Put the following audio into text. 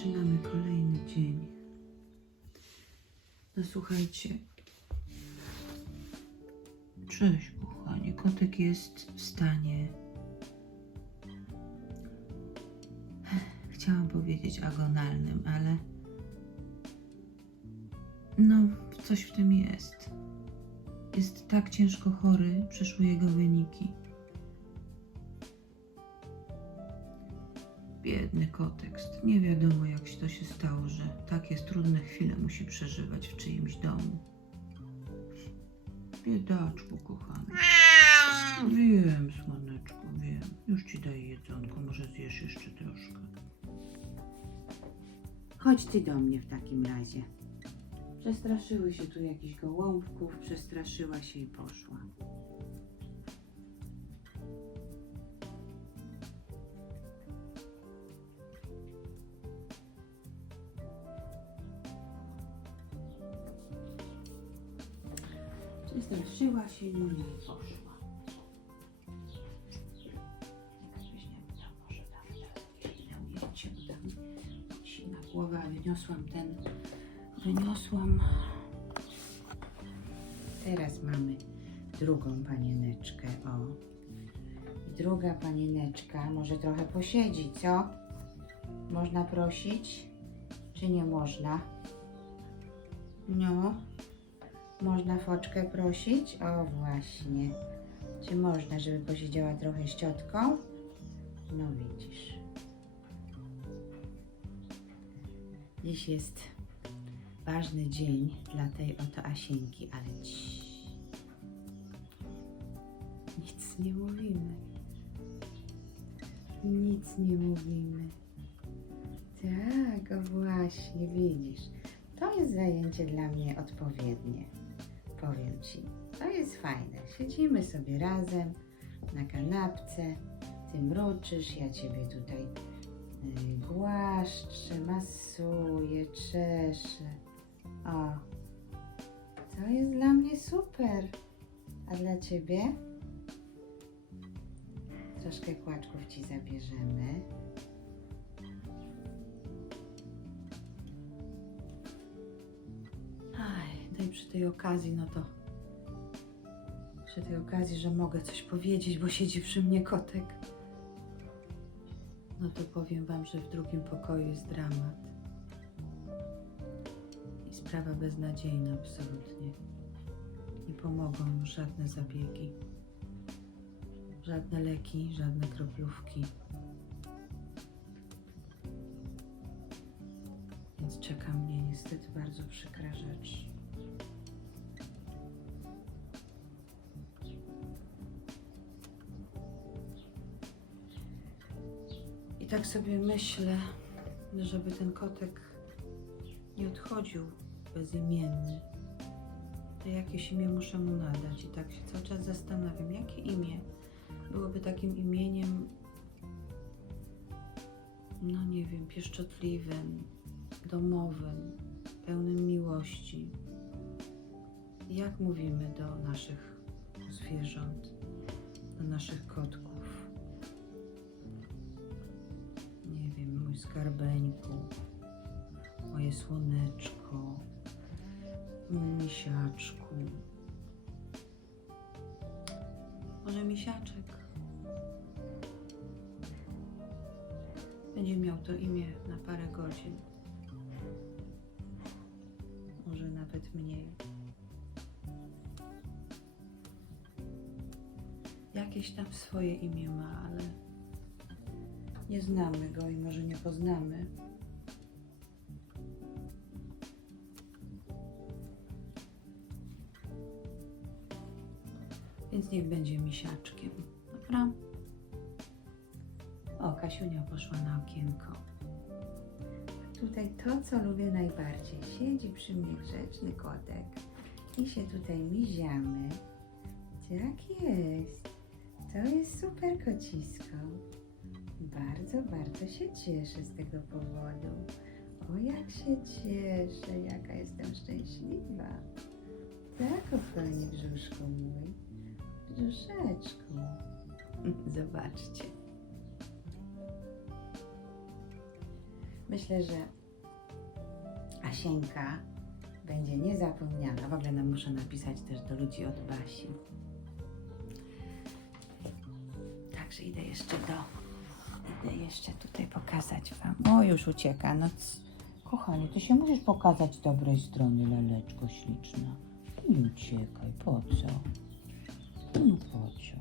zaczynamy kolejny dzień. No słuchajcie. Cześć, kochanie. Kotek jest w stanie. Chciałam powiedzieć agonalnym, ale. No, coś w tym jest. Jest tak ciężko chory, przyszły jego wyniki. Biedny kontekst. Nie wiadomo, jak to się stało, że takie trudne chwile musi przeżywać w czyimś domu. Biedaczku, kochany. Wiem, słoneczku, wiem. Już ci daję jedzonko, może zjesz jeszcze troszkę. Chodź ty do mnie w takim razie. Przestraszyły się tu jakichś gołąbków, przestraszyła się i poszła. Przestraszyła się no i poszła. Jakaś wyśnięta, może tam na ujęcie dam ci na głowę, a wyniosłam ten, wyniosłam. Teraz mamy drugą panieneczkę, o. Druga panieneczka może trochę posiedzi, co? Można prosić? Czy nie można? No. Można foczkę prosić? O, właśnie. Czy można, żeby posiedziała trochę z ciotką? No widzisz. Dziś jest ważny dzień dla tej oto Asienki, ale ci. Nic nie mówimy. Nic nie mówimy. Tak, o właśnie, widzisz. To jest zajęcie dla mnie odpowiednie. Powiem ci. To jest fajne. Siedzimy sobie razem na kanapce. Ty mruczysz, ja ciebie tutaj y, głaszczę, masuję, czeszę. O, to jest dla mnie super. A dla ciebie? Troszkę kłaczków ci zabierzemy. Przy tej okazji, no to przy tej okazji, że mogę coś powiedzieć, bo siedzi przy mnie kotek. No to powiem Wam, że w drugim pokoju jest dramat. I sprawa beznadziejna absolutnie. Nie pomogą już żadne zabiegi. Żadne leki, żadne kroplówki. Więc czeka mnie niestety bardzo przykra rzecz. Tak sobie myślę, żeby ten kotek nie odchodził bezimienny. To jakieś imię muszę mu nadać. I tak się cały czas zastanawiam, jakie imię byłoby takim imieniem, no nie wiem, pieszczotliwym, domowym, pełnym miłości. Jak mówimy do naszych zwierząt, do naszych kotków? Skarbeńku, moje słoneczko, misiaczku. Może misiaczek? Będzie miał to imię na parę godzin. Może nawet mniej. Jakieś tam swoje imię ma, ale nie znamy go i może nie poznamy. Więc niech będzie misiaczkiem. Dobra? O, Kasiunia poszła na okienko. Tutaj to, co lubię najbardziej. Siedzi przy mnie grzeczny kotek i się tutaj miziamy. Tak jest. To jest super kocisko. Bardzo, bardzo się cieszę z tego powodu. O, jak się cieszę, jaka jestem szczęśliwa. Tak, kochanie brzuszku mój. Brzuszeczku. Zobaczcie. Myślę, że Asieńka będzie niezapomniana. W ogóle nam muszę napisać też do ludzi od Basi. Także idę jeszcze do... Idę jeszcze tutaj pokazać Wam. O, już ucieka. No, kochanie, Ty się musisz pokazać z dobrej strony, laleczko śliczna. Nie uciekaj, po co? No po co?